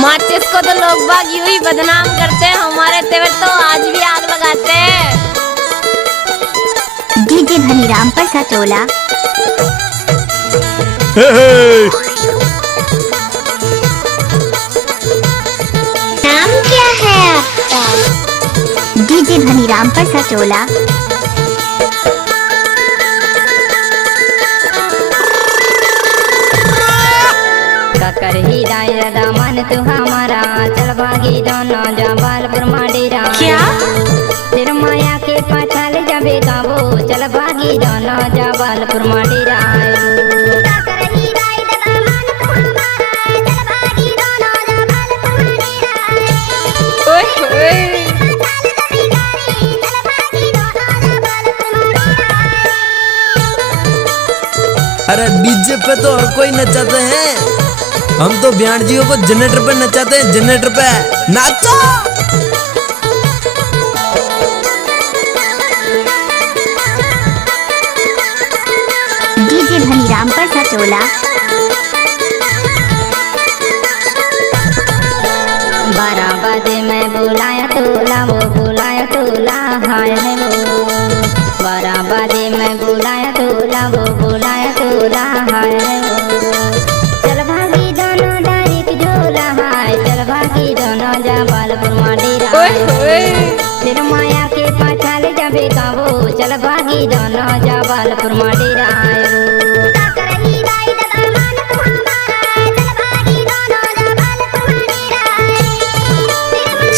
माचिस को तो लोग बाग यूं ही बदनाम करते हैं, हमारे तेवर तो आज भी आग लगाते हैं। डीजे धनीराम पर सटोला। नाम क्या है आपका? डीजे धनीराम पर सटोला। कर ही दायरा दामन तू हमारा, चल भागी दोनों जमालपुर माडेरा। क्या? फिर माया के पाछाल जाबे काबो, चल भागी दोनों जमालपुर माडेरा। अरे डीजे पे तो हर कोई नचाते हैं, हम तो ब्याणजियों को जनरेटर पे नचाते हैं। जनरेटर पे नाचो। डीजे धनीराम पर सटोला। 12 बजे मैं बुलाया तोला, वो बुलाया तोला हाय है वो। 12 बजे मैं बुलाया तोला, वो बुलाया तोला हाय है वो। चल भागी दोनों डायरेक्ट झोला हाय, चल भागी दोनों जमालपुर माडेरा। फिर माया के पाछाल जाबे काबो, चल भागी दोनों जमालपुर माडेरा।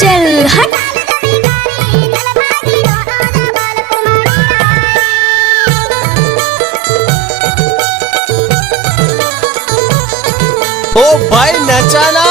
चल हट। ओ भाई नचाना।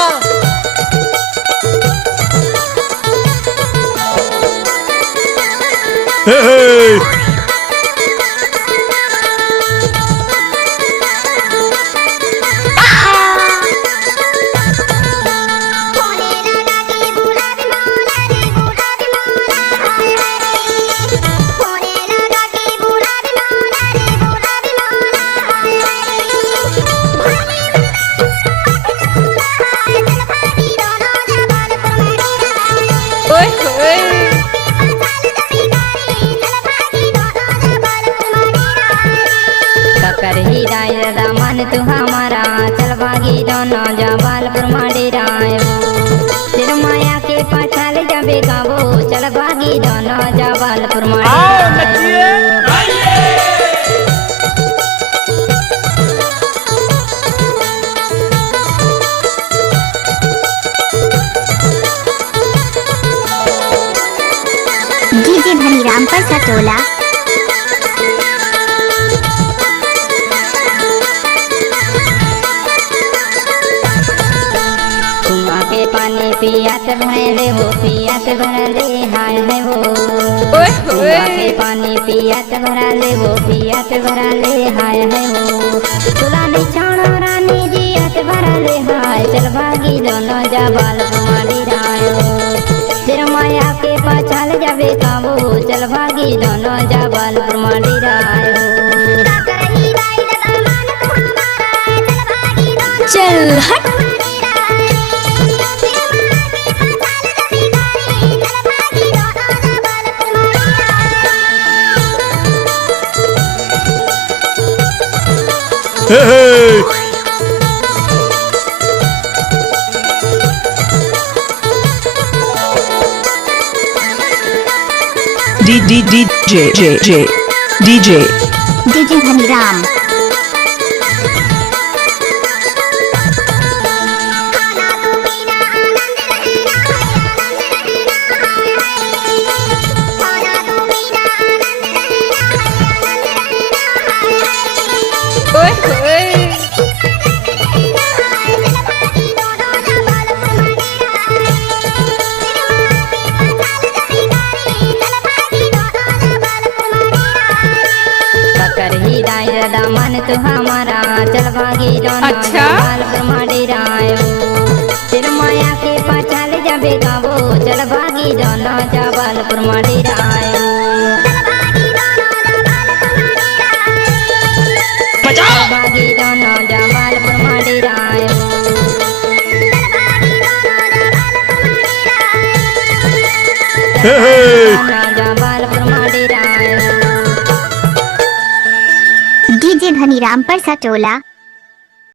कर ही दायरा दामन तू हमारा, चल भागी दोनों जमालपुर माडेरा। फिर माया के पाछाल जाबे काबो, चल भागी दोनों जमालपुर माडेरा। डीजे धनीराम पर सटोला। कुआं के पानी पियात भरे हो, पियात भरे हाय है वो। कुआं के पानी पियात भरे हो, पियात भरे हाय है वो। तुलानी छाणो रानी जियात भरे हाय, चल भागी दोनों जमालपुर माडेरा। फिर माया के पाछाल जाबे काबो, चल भागी दोनों जमालपुर माडेरा। चल हट। डीजे धनीराम। कर ही दायरा दामन तू हमारा, चल भागी दोनों जमालपुर माडेरा। फिर माया के पाछाल जाबे काबो, चल भागी दोनों जमालपुर माडेरा। भागी दोनों जमालपुर माडेरा। जमालपुर माडेरा डीजे धनीराम पर सटोला।